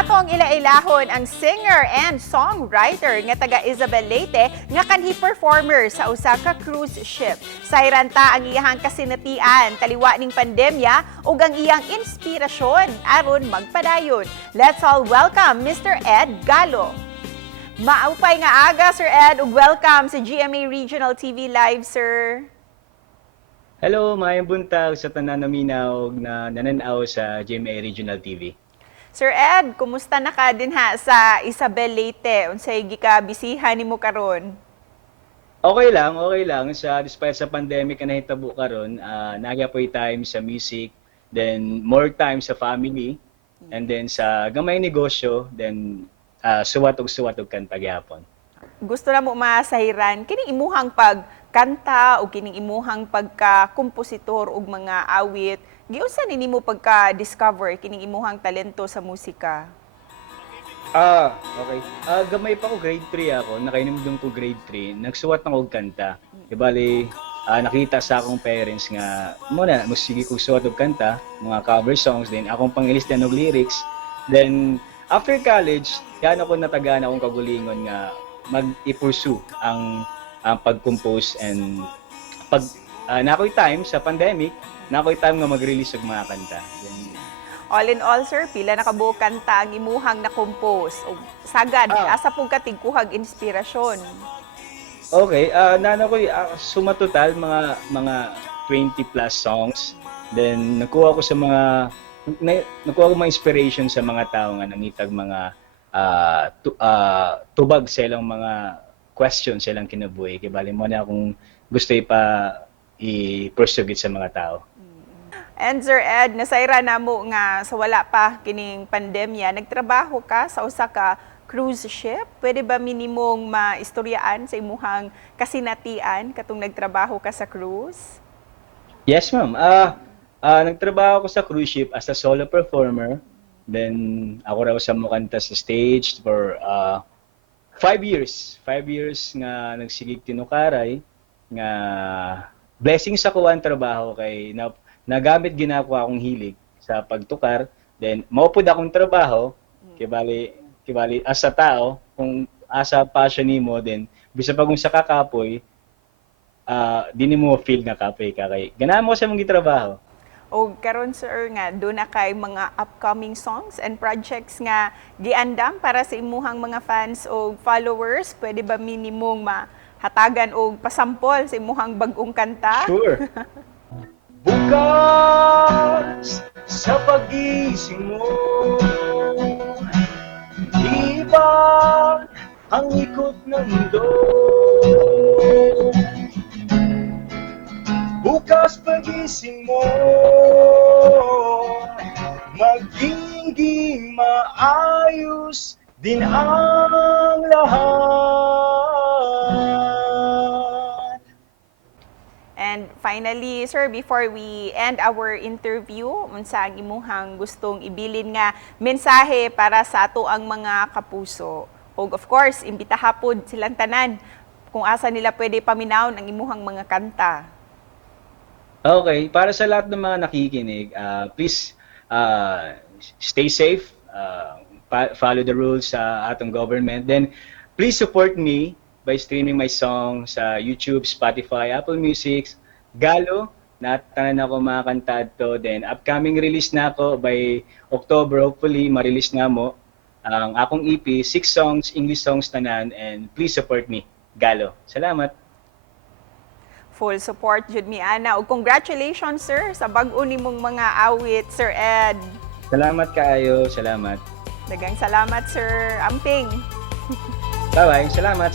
Atong ilailahon ang singer and songwriter nga taga Isabel Leyte nga kanhi performer sa usa ka cruise ship. Sayranta ang iyang kasinatian taliwa ning pandemya ug ang iyang inspirasyon aron magpadayon. Let's all welcome Mr. Ed Galo. Maupay nga aga, Sir Ed, ug welcome sa GMA Regional TV Live, sir. Hello, maayong buntag sa tanan naminaw na nananaw sa GMA Regional TV. Sir Ed, kumusta na ka din ha sa Isabel Leyte? Unsay gikabisihan nimo karon? Okay lang. Despite sa pandemic na nahitabo karon, nagyapoy time sa music, then more time sa family, and then sa gamay negosyo, then suwat og kanta gyapon. Gusto na mo masahiran kining imuhang pagkanta o kining imuhang pagka-kompositor og mga awit. Giunsa nimo pagka-discover kining imuhang talento sa musika? Okay. Gamay pa ko grade 3 ako, nakainumdum ko grade 3, nagsuwat na og kanta. Di bali, nakita sa akong parents nga muna sige kog suwat og kanta, mga cover songs din, akong pangilista og lyrics. Then after college, yan ako natagaan akong kagulingon nga mag-i-pursue ang pag-compose and nakoy time sa pandemic, nakoy time nga mag-release og mga kanta. Then, All in all, sir, pila na kabuok kanta ang imuhang na-compose o sagad, asa pong katigkuhag inspirasyon? okay, nanakoy suma total mga 20 plus songs. Then nakuha ko sa nakuha ko mga inspiration sa mga tao nga nangitag mga tubag sa ilang mga questions sa ilang kinabuhi. Kaya bali mo na akong gusto i-pursue sa mga tao. And Sir Ed, nasayra na mo nga sa wala pa kining pandemya, nagtrabaho ka sa usa ka cruise ship. Pwede ba minimong maistoryaan sa imuhang kasinatian katong nagtrabaho ka sa cruise? Yes, ma'am. Nagtrabaho ko sa cruise ship as a solo performer. Then ako raw sa mukanta sa stage for 5 years. 5 years nga nagsigig tinukaray nga blessing sa kuha ang trabaho kay nagamit ginako akong hilig sa pagtukar. Then maupod akong trabaho kibali as a tao kung asa passion nimo, then bisa pa kung sa kakapoy di nimo feel nga kapoy ka kay ganahan mo sa mong gitrabaho. O karon sir nga do na kay mga upcoming songs and projects nga giandam para sa imuhang mga fans o followers, pwede ba minimong mahatagan og pasampol sa imuhang bag-ong kanta? Sure. Bukas sa pagising mo, iba ang ikot ng mundo. Bukas pagising mo, magiging maayos din ang lahat. And finally, sir, before we end our interview, unsa ang imuhang gustong ibilin nga mensahe para sa ato ang mga kapuso? O of course, imbitaha pod silang tanan kung asa nila pwede paminaw ang imuhang mga kanta. Okay, para sa lahat ng mga nakikinig, please stay safe, follow the rules sa atong government. Then please support me by streaming my song sa YouTube, Spotify, Apple Music, Galo, natanan ako mga kanta to. Then upcoming release na ako by October, hopefully ma-release na mo ang akong EP, 6 songs, English songs tanan, and please support me, Galo. Salamat. Full support jud mi ana ug congratulations sir sa bag-o nimong mga awit, Sir Ed. Salamat kaayo, salamat. Daghang salamat sir Amping. Bye-bye, salamat.